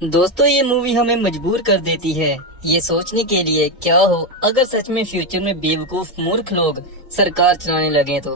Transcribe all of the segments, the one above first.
दोस्तों, ये मूवी हमें मजबूर कर देती है ये सोचने के लिए क्या हो अगर सच में फ्यूचर में बेवकूफ मूर्ख लोग सरकार चलाने लगे तो।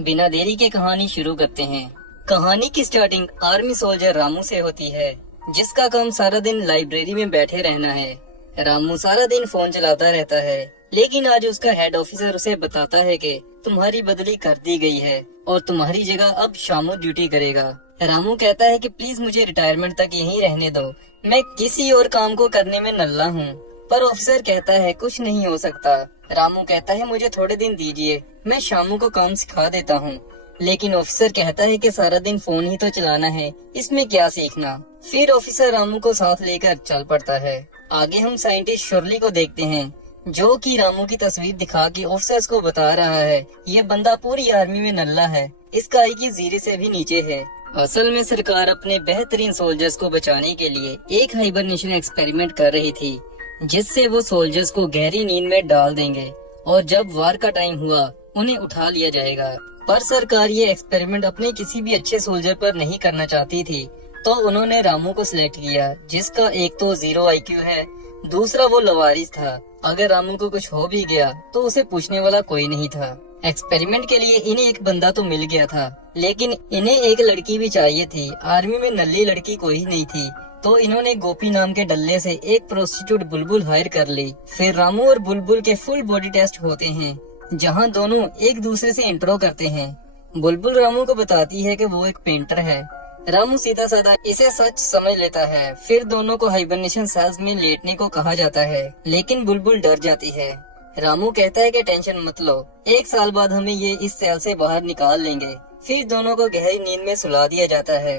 बिना देरी के कहानी शुरू करते हैं। कहानी की स्टार्टिंग आर्मी सोल्जर रामू से होती है, जिसका काम सारा दिन लाइब्रेरी में बैठे रहना है। रामू सारा दिन फोन चलाता रहता है, लेकिन आज उसका हेड ऑफिसर उसे बताता है कि तुम्हारी बदली कर दी गई है और तुम्हारी जगह अब शामू ड्यूटी करेगा। रामू कहता है कि प्लीज मुझे रिटायरमेंट तक यहीं रहने दो, मैं किसी और काम को करने में नल्ला हूँ। पर ऑफिसर कहता है कुछ नहीं हो सकता। रामू कहता है मुझे थोड़े दिन दीजिए, मैं शामू को काम सिखा देता हूँ। लेकिन ऑफिसर कहता है कि सारा दिन फोन ही तो चलाना है, इसमें क्या सीखना। फिर ऑफिसर रामू को साथ लेकर चल पड़ता है। आगे हम साइंटिस्ट शर्ली को देखते हैं, जो कि रामू की तस्वीर दिखा के ऑफिसर्स को बता रहा है ये बंदा पूरी आर्मी में नल्ला है, इसका आईक्यू 0 से भी नीचे है। असल में सरकार अपने बेहतरीन सोल्जर्स को बचाने के लिए एक हाइबरनेशन एक्सपेरिमेंट कर रही थी, जिससे वो सोल्जर्स को गहरी नींद में डाल देंगे और जब वार का टाइम हुआ उन्हें उठा लिया जाएगा। पर सरकार ये एक्सपेरिमेंट अपने किसी भी अच्छे सोल्जर पर नहीं करना चाहती थी, तो उन्होंने रामू को सिलेक्ट किया, जिसका एक तो 0 आईक्यू है, दूसरा वो लवारिस था। अगर रामू को कुछ हो भी गया तो उसे पूछने वाला कोई नहीं था। एक्सपेरिमेंट के लिए इन्हें एक बंदा तो मिल गया था, लेकिन इन्हें एक लड़की भी चाहिए थी। आर्मी में नल्ली लड़की कोई नहीं थी, तो इन्होंने गोपी नाम के डल्ले से एक प्रोस्टिट्यूट बुलबुल हायर कर ली। फिर रामू और बुलबुल के फुल बॉडी टेस्ट होते हैं, जहां दोनों एक दूसरे से इंट्रो करते हैं। बुलबुल रामू को बताती है कि वो एक पेंटर है। रामू सीधा साधा इसे सच समझ लेता है। फिर दोनों को हाइबरनेशन सेल्स में लेटने को कहा जाता है, लेकिन बुलबुल डर जाती है। रामू कहता है कि टेंशन मत लो, 1 साल बाद हमें ये इस सेल से बाहर निकाल लेंगे। फिर दोनों को गहरी नींद में सुला दिया जाता है।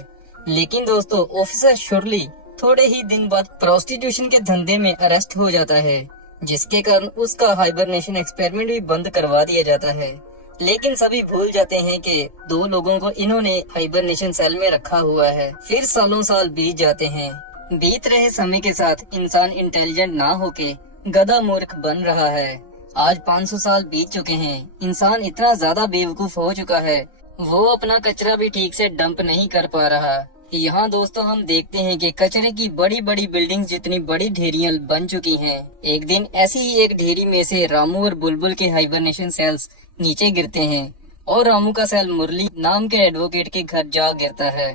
लेकिन दोस्तों, ऑफिसर शुरली थोड़े ही दिन बाद प्रोस्टिट्यूशन के धंधे में अरेस्ट हो जाता है, जिसके कारण उसका हाइबरनेशन एक्सपेरिमेंट भी बंद करवा दिया जाता है। लेकिन सभी भूल जाते हैं कि 2 लोगों को इन्होंने हाइबरनेशन सेल में रखा हुआ है। फिर सालों साल बीत जाते हैं। बीत रहे समय के साथ इंसान इंटेलिजेंट ना होके गधा मूर्ख बन रहा है। आज 500 साल बीत चुके हैं। इंसान इतना ज्यादा बेवकूफ हो चुका है, वो अपना कचरा भी ठीक से डंप नहीं कर पा रहा। यहाँ दोस्तों हम देखते हैं कि कचरे की बड़ी बड़ी बिल्डिंग्स जितनी बड़ी ढेरियां बन चुकी हैं। एक दिन ऐसी ही एक ढेरी में से रामू और बुलबुल के हाइबरनेशन सेल्स नीचे गिरते हैं और रामू का सेल मुरली नाम के एडवोकेट के घर जा गिरता है।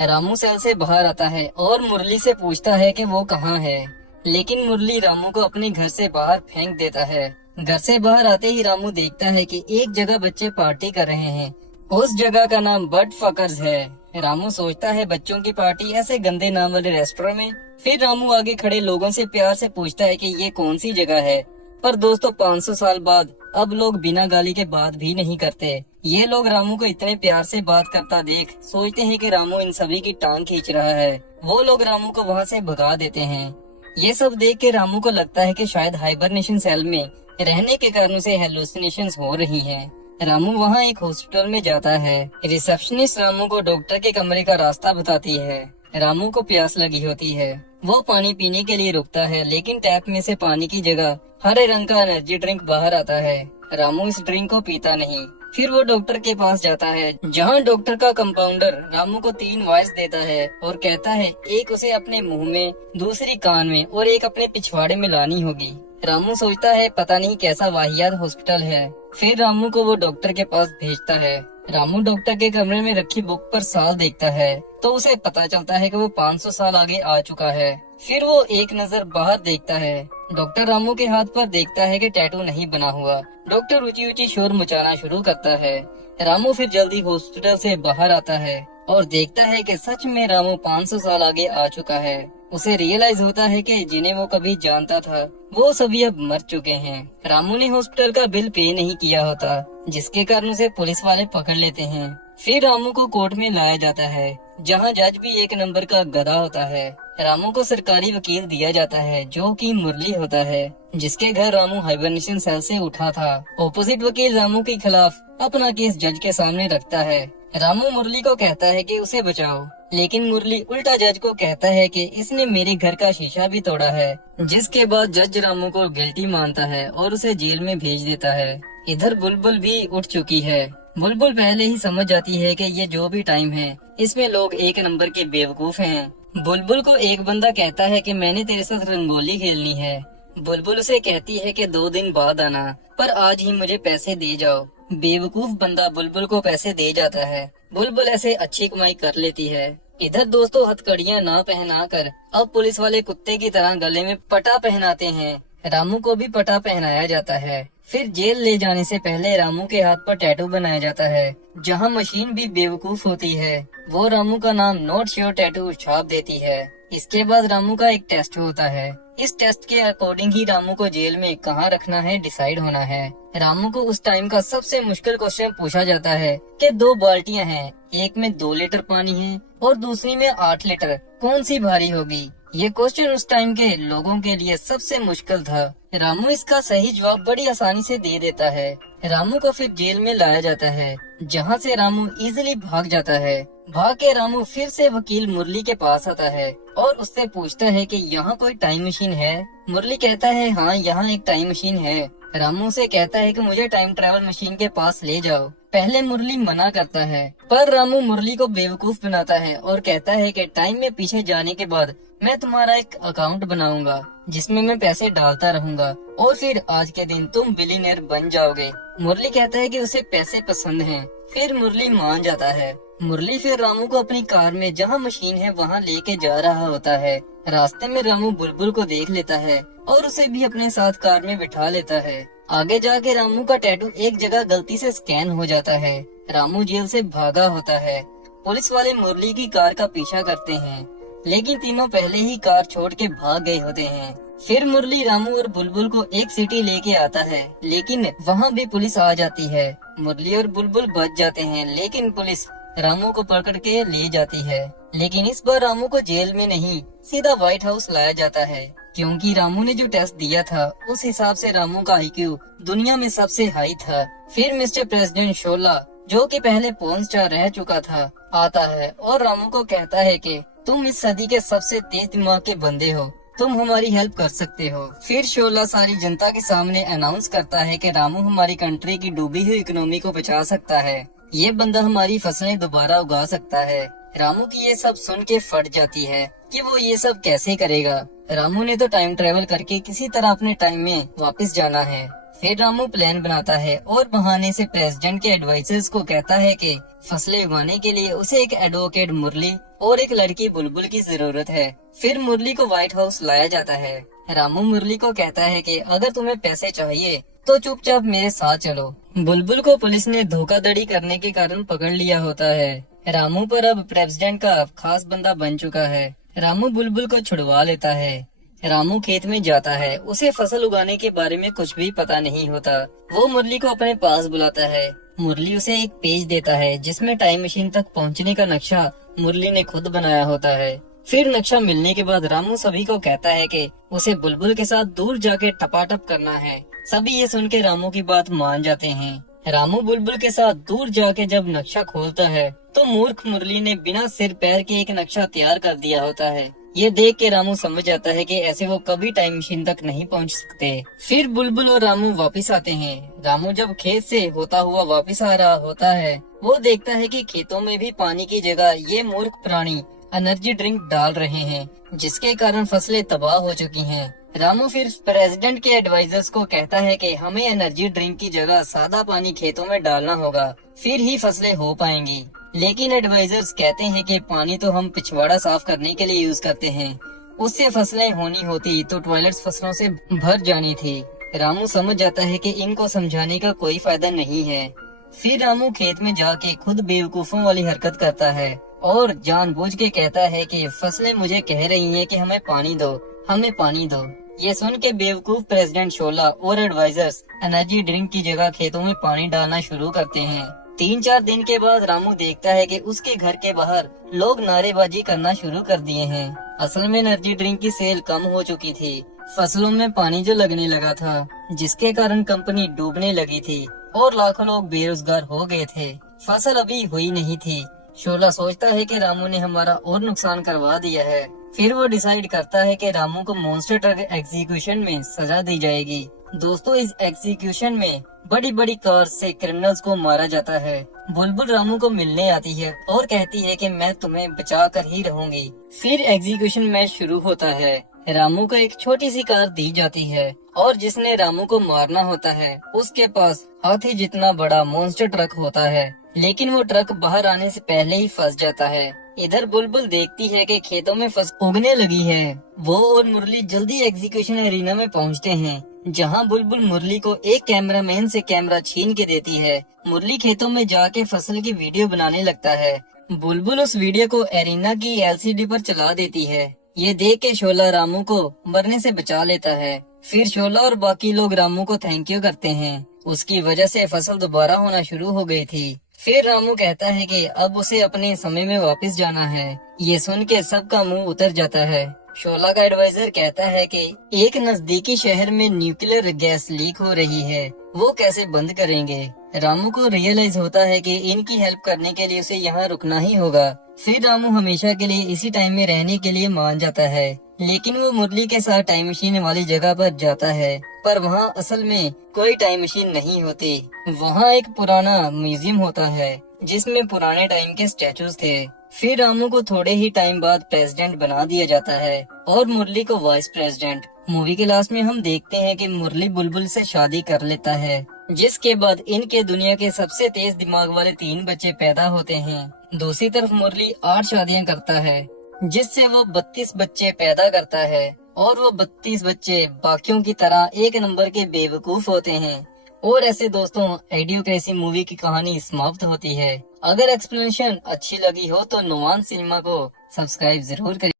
रामू सेल से बाहर आता है और मुरली से पूछता है कि वो कहाँ है, लेकिन मुरली रामू को अपने घर से बाहर फेंक देता है। घर से बाहर आते ही रामू देखता है कि एक जगह बच्चे पार्टी कर रहे हैं। उस जगह का नाम बट फकर्स है। रामू सोचता है बच्चों की पार्टी ऐसे गंदे नाम वाले रेस्टोरेंट में। फिर रामू आगे खड़े लोगों से प्यार से पूछता है कि ये कौन सी जगह है। पर दोस्तों, 500 साल बाद अब लोग बिना गाली के बात भी नहीं करते। ये लोग रामू को इतने प्यार से बात करता देख सोचते हैं कि रामू इन सभी की टांग खींच रहा है। वो लोग रामू को वहाँ से भगा देते हैं। ये सब देख के रामू को लगता है कि शायद हाइबरनेशन सेल में रहने के कारण उसे हेलुसिनेशंस हो रही हैं। रामू वहाँ एक हॉस्पिटल में जाता है। रिसेप्शनिस्ट रामू को डॉक्टर के कमरे का रास्ता बताती है। रामू को प्यास लगी होती है। वो पानी पीने के लिए रुकता है, लेकिन टैप में से पानी की जगह हरे रंग का एनर्जी ड्रिंक बाहर आता है। रामू इस ड्रिंक को पीता नहीं। फिर वो डॉक्टर के पास जाता है, जहाँ डॉक्टर का कंपाउंडर रामू को 3 वॉइस देता है और कहता है एक उसे अपने मुंह में, दूसरी कान में और एक अपने पिछवाड़े में लानी होगी। रामू सोचता है पता नहीं कैसा वाहियात हॉस्पिटल है। फिर रामू को वो डॉक्टर के पास भेजता है। रामू डॉक्टर के कमरे में रखी बुक पर साल देखता है, तो उसे पता चलता है कि वो 500 साल आगे आ चुका है। फिर वो एक नजर बाहर देखता है। डॉक्टर रामू के हाथ पर देखता है कि टैटू नहीं बना हुआ। डॉक्टर ऊंची ऊंची शोर मचाना शुरू करता है। रामू फिर जल्दी हॉस्पिटल से बाहर आता है और देखता है कि सच में रामू 500 साल आगे आ चुका है। उसे रियलाइज होता है कि जिन्हें वो कभी जानता था वो सभी अब मर चुके हैं। रामू ने हॉस्पिटल का बिल पे नहीं किया होता, जिसके कारण उसे पुलिस वाले पकड़ लेते हैं। फिर रामू को कोर्ट में लाया जाता है, जहाँ जज भी 1 नंबर का गधा होता है। रामू को सरकारी वकील दिया जाता है, जो कि मुरली होता है, जिसके घर रामू हाइबरनेशन सेल से उठा था। ऑपोजिट वकील रामू के खिलाफ अपना केस जज के सामने रखता है। रामू मुरली को कहता है कि उसे बचाओ, लेकिन मुरली उल्टा जज को कहता है कि इसने मेरे घर का शीशा भी तोड़ा है। जिसके बाद जज रामू को गिल्टी मानता है और उसे जेल में भेज देता है। इधर बुलबुल भी उठ चुकी है। बुलबुल पहले ही समझ जाती है कि ये जो भी टाइम है इसमें लोग 1 नंबर के बेवकूफ हैं। बुलबुल को एक बंदा कहता है कि मैंने तेरे साथ रंगोली खेलनी है। बुलबुल उसे कहती है कि 2 दिन बाद आना, पर आज ही मुझे पैसे दे जाओ। बेवकूफ बंदा बुलबुल को पैसे दे जाता है। बुलबुल ऐसे अच्छी कमाई कर लेती है। इधर दोस्तों हथकड़ियां ना पहना कर अब पुलिस वाले कुत्ते की तरह गले में पटा पहनाते हैं। रामू को भी पटा पहनाया जाता है। फिर जेल ले जाने से पहले रामू के हाथ पर टैटू बनाया जाता है, जहां मशीन भी बेवकूफ होती है। वो रामू का नाम नॉट श्योर टैटू छाप देती है। इसके बाद रामू का एक टेस्ट होता है। इस टेस्ट के अकॉर्डिंग ही रामू को जेल में कहाँ रखना है डिसाइड होना है। रामू को उस टाइम का सबसे मुश्किल क्वेश्चन पूछा जाता है कि 2 बाल्टियां हैं, एक में 2 लीटर पानी है और दूसरी में 8 लीटर, कौन सी भारी होगी। ये क्वेश्चन उस टाइम के लोगों के लिए सबसे मुश्किल था। रामू इसका सही जवाब बड़ी आसानी से दे देता है। रामू को फिर जेल में लाया जाता है, जहां से रामू इजीली भाग जाता है। भाग के रामू फिर से वकील मुरली के पास आता है और उससे पूछता है कि यहाँ कोई टाइम मशीन है। मुरली कहता है हाँ, यहाँ एक टाइम मशीन है। रामू से कहता है कि मुझे टाइम ट्रैवल मशीन के पास ले जाओ। पहले मुरली मना करता है, पर रामू मुरली को बेवकूफ बनाता है और कहता है कि टाइम में पीछे जाने के बाद मैं तुम्हारा एक अकाउंट बनाऊंगा जिसमें मैं पैसे डालता रहूंगा और फिर आज के दिन तुम बिलियनर बन जाओगे। मुरली कहता है कि उसे पैसे पसंद हैं। फिर मुरली मान जाता है। मुरली फिर रामू को अपनी कार में जहाँ मशीन है वहाँ लेके जा रहा होता है। रास्ते में रामू बुलबुल को देख लेता है और उसे भी अपने साथ कार में बिठा लेता है। आगे जाके रामू का टैटू एक जगह गलती से स्कैन हो जाता है। रामू जेल से भागा होता है। पुलिस वाले मुरली की कार का पीछा करते हैं, लेकिन तीनों पहले ही कार छोड़ के भाग गए होते हैं। फिर मुरली रामू और बुलबुल को एक सिटी लेके आता है, लेकिन वहाँ भी पुलिस आ जाती है। मुरली और बुलबुल बच जाते हैं, लेकिन पुलिस रामू को पकड़ के ले जाती है। लेकिन इस बार रामू को जेल में नहीं, सीधा व्हाइट हाउस लाया जाता है, क्योंकि रामू ने जो टेस्ट दिया था उस हिसाब से रामू का IQ दुनिया में सबसे हाई था। फिर मिस्टर प्रेसिडेंट शोला, जो कि पहले पॉर्न स्टार रह चुका था, आता है और रामू को कहता है कि तुम इस सदी के सबसे तेज दिमाग के बंदे हो, तुम हमारी हेल्प कर सकते हो। फिर शोला सारी जनता के सामने अनाउंस करता है कि रामू हमारी कंट्री की डूबी हुई इकोनॉमी को बचा सकता है। ये बंदा हमारी फसलें दोबारा उगा सकता है। रामू की ये सब सुन के फट जाती है कि वो ये सब कैसे करेगा। रामू ने तो टाइम ट्रेवल करके किसी तरह अपने टाइम में वापस जाना है। फिर रामू प्लान बनाता है और बहाने से प्रेसिडेंट के एडवाइजर्स को कहता है कि फसलें उगाने के लिए उसे एक एडवोकेट मुरली और एक लड़की बुलबुल की जरूरत है। फिर मुरली को व्हाइट हाउस लाया जाता है। रामू मुरली को कहता है कि अगर तुम्हें पैसे चाहिए तो चुपचाप मेरे साथ चलो। बुलबुल को पुलिस ने धोखाधड़ी करने के कारण पकड़ लिया होता है। रामू पर अब प्रेसिडेंट का खास बंदा बन चुका है। रामू बुलबुल को छुड़वा लेता है। रामू खेत में जाता है। उसे फसल उगाने के बारे में कुछ भी पता नहीं होता। वो मुरली को अपने पास बुलाता है। मुरली उसे एक पेज देता है जिसमें टाइम मशीन तक पहुंचने का नक्शा मुरली ने खुद बनाया होता है। फिर नक्शा मिलने के बाद रामू सभी को कहता है कि उसे बुलबुल के साथ दूर जाके टपाटप करना है। सभी ये सुन के रामू की बात मान जाते हैं। रामू बुलबुल के साथ दूर जाके जब नक्शा खोलता है तो मूर्ख मुरली ने बिना सिर पैर के एक नक्शा तैयार कर दिया होता है। ये देख के रामू समझ जाता है कि ऐसे वो कभी टाइम मशीन तक नहीं पहुंच सकते। फिर बुलबुल और रामू वापस आते हैं। रामू जब खेत से होता हुआ वापस आ रहा होता है, वो देखता है कि खेतों में भी पानी की जगह ये मूर्ख प्राणी एनर्जी ड्रिंक डाल रहे हैं, जिसके कारण फसलें तबाह हो चुकी हैं। रामू फिर प्रेसिडेंट के एडवाइजर्स को कहता है कि हमें एनर्जी ड्रिंक की जगह सादा पानी खेतों में डालना होगा, फिर ही फसलें हो पाएंगी। लेकिन एडवाइजर्स कहते हैं कि पानी तो हम पिछवाड़ा साफ करने के लिए यूज करते हैं, उससे फसलें होनी होती तो टॉयलेट्स फसलों से भर जानी थी। रामू समझ जाता है कि इनको समझाने का कोई फायदा नहीं है। फिर रामू खेत में जाके खुद बेवकूफों वाली हरकत करता है और जानबूझ के कहता है कि फसलें मुझे कह रही हैं कि हमें पानी दो, हमें पानी दो। ये सुन के बेवकूफ प्रेसिडेंट शोला और एडवाइजर्स एनर्जी ड्रिंक की जगह खेतों में पानी डालना शुरू करते हैं। 3-4 दिन के बाद रामू देखता है कि उसके घर के बाहर लोग नारेबाजी करना शुरू कर दिए हैं। असल में एनर्जी ड्रिंक की सेल कम हो चुकी थी। फसलों में पानी जो लगने लगा था, जिसके कारण कंपनी डूबने लगी थी और लाखों लोग बेरोजगार हो गए थे। फसल अभी हुई नहीं थी। शोला सोचता है कि रामू ने हमारा और नुकसान करवा दिया है। फिर वो डिसाइड करता है कि रामू को मॉन्स्टर ट्रक एग्जीक्यूशन में सजा दी जाएगी। दोस्तों, इस एग्जीक्यूशन में बड़ी बड़ी कार से क्रिमिनल्स को मारा जाता है। बुलबुल रामू को मिलने आती है और कहती है कि मैं तुम्हें बचा कर ही रहूंगी। फिर एग्जीक्यूशन मैच शुरू होता है। रामू को एक छोटी सी कार दी जाती है और जिसने रामू को मारना होता है उसके पास हाथी जितना बड़ा मॉन्स्टर ट्रक होता है, लेकिन वो ट्रक बाहर आने से पहले ही फंस जाता है। इधर बुलबुल देखती है कि खेतों में फसल उगने लगी है। वो और मुरली जल्दी एग्जीक्यूशन एरिना में पहुंचते हैं, जहां बुलबुल मुरली को एक कैमरामैन से कैमरा छीन के देती है। मुरली खेतों में जाके फसल की वीडियो बनाने लगता है। बुलबुल उस वीडियो को एरिना की एलसीडी पर चला देती है। ये देख के शोला रामू को मरने से बचा लेता है। फिर शोला और बाकी लोग रामू को थैंक यू करते हैं। उसकी वजह से फसल दोबारा होना शुरू हो गई थी। फिर रामू कहता है कि अब उसे अपने समय में वापस जाना है। ये सुन के सबका मुंह उतर जाता है। शोला का एडवाइजर कहता है कि एक नजदीकी शहर में न्यूक्लियर गैस लीक हो रही है, वो कैसे बंद करेंगे। रामू को रियलाइज होता है कि इनकी हेल्प करने के लिए उसे यहाँ रुकना ही होगा। फिर रामू हमेशा के लिए इसी टाइम में रहने के लिए मान जाता है, लेकिन वो मुरली के साथ टाइम मशीन वाली जगह पर जाता है, पर वहाँ असल में कोई टाइम मशीन नहीं होती। वहाँ एक पुराना म्यूजियम होता है जिसमें पुराने टाइम के स्टैचूज थे। फिर रामू को थोड़े ही टाइम बाद प्रेसिडेंट बना दिया जाता है और मुरली को वाइस प्रेसिडेंट। मूवी के लास्ट में हम देखते हैं कि मुरली बुलबुल से शादी कर लेता है, जिसके बाद इनके दुनिया के सबसे तेज दिमाग वाले 3 बच्चे पैदा होते हैं। दूसरी तरफ मुरली 8 शादियां करता है, जिससे वो 32 बच्चे पैदा करता है और वो 32 बच्चे बाकियों की तरह एक नंबर के बेवकूफ होते हैं। और ऐसे दोस्तों, आइडियोक्रेसी मूवी की कहानी समाप्त होती है। अगर एक्सप्लेनेशन अच्छी लगी हो तो नुमान सिनेमा को सब्सक्राइब जरूर करें।